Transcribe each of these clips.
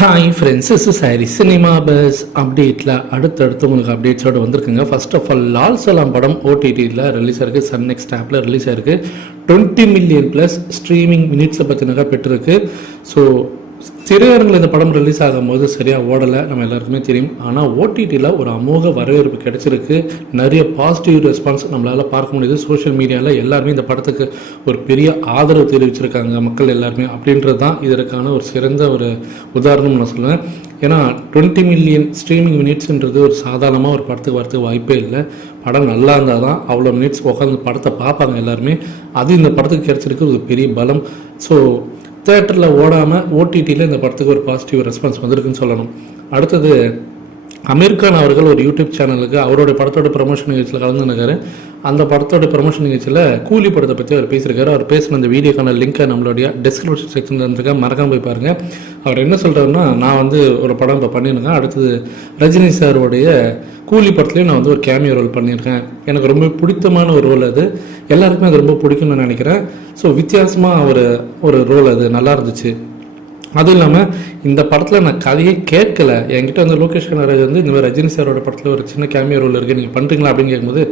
Hi friends, is sorry cinema bus அப்டேட்டில் அடுத்தடுத்து உங்களுக்கு அப்டேட்ஸோடு வந்திருக்குங்க. First of all Lal Salaam படம் ஓடிடியில் ரிலீஸ் ஆயிருக்கு. சன் நெக்ஸ்ட் ஆப்பில் ரிலீஸ் ஆயிருக்கு. 20 மில்லியன் ப்ளஸ் ஸ்ட்ரீமிங் மினிட்ஸை பற்றினாக்கா பெற்றிருக்கு. ஸோ திரையரங்கில் இந்த படம் ரிலீஸ் ஆகும்போது சரியாக ஓடலை, நம்ம எல்லாருக்குமே தெரியும். ஆனால் ஓடிடியில் ஒரு அமோக வரவேற்பு கிடைச்சிருக்கு. நிறைய பாசிட்டிவ் ரெஸ்பான்ஸ் நம்மளால் பார்க்க முடியுது. சோஷியல் மீடியாவில் எல்லாருமே இந்த படத்துக்கு ஒரு பெரிய ஆதரவு தெரிவிச்சிருக்காங்க மக்கள் எல்லாருமே. அப்படின்றது தான் இதற்கான ஒரு சிறந்த ஒரு உதாரணம் நான் சொல்லுவேன். ஏன்னா 20 மில்லியன் ஸ்ட்ரீமிங் மினிட்ஸ்ன்றது ஒரு சாதாரணமாக ஒரு படத்துக்கு வரதுக்கு வாய்ப்பே இல்லை. படம் நல்லா இருந்தால் தான் அவ்வளோ மினிட்ஸ் உட்காந்து படத்தை பார்ப்பாங்க எல்லாருமே. அது இந்த படத்துக்கு கிடைச்சிருக்கு ஒரு பெரிய பலம். ஸோ தியேட்டரில் ஓடாமல் ஓடிடியில் இந்த படத்துக்கு ஒரு பாசிட்டிவ் ரெஸ்பான்ஸ் வந்திருக்குன்னு சொல்லணும். அடுத்தது அமீர் கான் அவர்கள் ஒரு யூடியூப் சேனலுக்கு அவருடைய படத்தோட ப்ரமோஷன் நிகழ்ச்சியில் கலந்துருக்காரு. அந்த படத்தோட ப்ரமோஷன் நிகழ்ச்சியில் கூலி படத்தை பற்றி அவர் பேசியிருக்காரு. அவர் பேசின அந்த வீடியோக்கான லிங்க்கை நம்மளுடைய டிஸ்கிரிப்ஷன் செக்ஷனில் இருந்திருக்கா, மறக்காமல் போய் பாருங்கள். அவர் என்ன சொல்கிறாருன்னா, நான் ஒரு படம் இப்போ பண்ணியிருக்கேன். அடுத்தது ரஜினி சாருடைய கூலி படத்துலேயும் நான் ஒரு கேமியோ ரோல் பண்ணியிருக்கேன். எனக்கு ரொம்ப பிடித்தமான ஒரு ரோல் அது. எல்லாருக்குமே அது ரொம்ப பிடிக்கும்னு நினைக்கிறேன். ஸோ வித்தியாசமாக ஒரு ரோல் அது நல்லா இருந்துச்சு. அதுவும் இல்லாமல் இந்த படத்தில் நான் கதையே கேட்கல. என்கிட்ட லோகேஷ் கனகராஜ் இந்த மாதிரி ரஜினி சாரோட படத்தில் ஒரு சின்ன கேமியோ ரோல் இருக்குது, நீங்கள் பண்ணுறீங்களா அப்படின்னு கேட்கும்போது,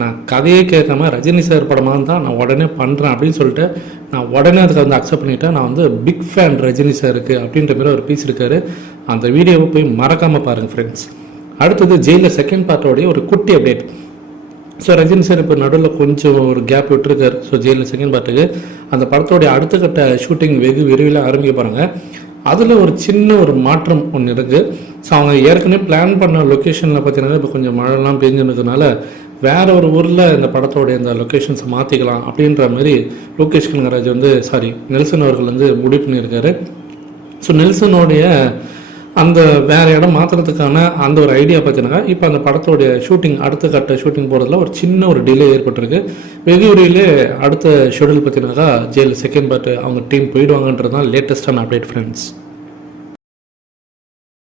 நான் கதையே கேட்காம ரஜினி சார் படமாக தான் நான் உடனே பண்ணுறேன் அப்படின்னு சொல்லிட்டு நான் உடனே அதுக்கு அக்செப்ட் பண்ணிவிட்டேன். நான் பிக் ஃபேன் ரஜினி சாருக்கு அப்படின்ற மாதிரி அவர் பேசியிருக்காரு. அந்த வீடியோவை போய் மறக்காமல் பாருங்கள் ஃப்ரெண்ட்ஸ். அடுத்தது ஜெயிலில் செகண்ட் பார்ட்டோடைய ஒரு குட்டி அப்டேட். ஸோ ரஜினி சார் இப்போ நடுவில் கொஞ்சம் ஒரு கேப் விட்டுருக்காரு. ஸோ ஜெயிலில் செகண்ட் பார்ட்டுக்கு அந்த படத்தோடைய அடுத்த கட்ட ஷூட்டிங் வெகு விரைவில் ஆரம்பிக்க போகிறாங்க. அதில் ஒரு சின்ன ஒரு மாற்றம் ஒன்று இருக்குது. ஸோ அவங்க ஏற்கனவே பிளான் பண்ண லொக்கேஷனில் பார்த்தீங்கன்னா இப்போ கொஞ்சம் மழைலாம் பெஞ்சுனதுனால வேற ஒரு ஊரில் இந்த படத்தோடைய இந்த லொக்கேஷன்ஸை மாற்றிக்கலாம் அப்படின்ற மாதிரி லோகேஷ் கனகராஜ் நெல்சன் அவர்கள் முடிவு பண்ணியிருக்காரு. ஸோ நெல்சனுடைய அந்த வேறு இடம் மாற்றுறதுக்கான அந்த ஒரு ஐடியா பார்த்தீங்கன்னா இப்போ அந்த படத்தோடைய ஷூட்டிங் அடுத்த கட்ட ஷூட்டிங் போகிறதுல ஒரு சின்ன ஒரு டிலே ஏற்பட்டிருக்கு. வெகு விரைவிலே அடுத்த ஷெடியூல் பார்த்தீங்கன்னாக்கா ஜெயில் செகண்ட் பார்ட் அவங்க டீம் போயிடுவாங்கன்றது தான் லேட்டஸ்டான அப்டேட் ஃப்ரெண்ட்ஸ்.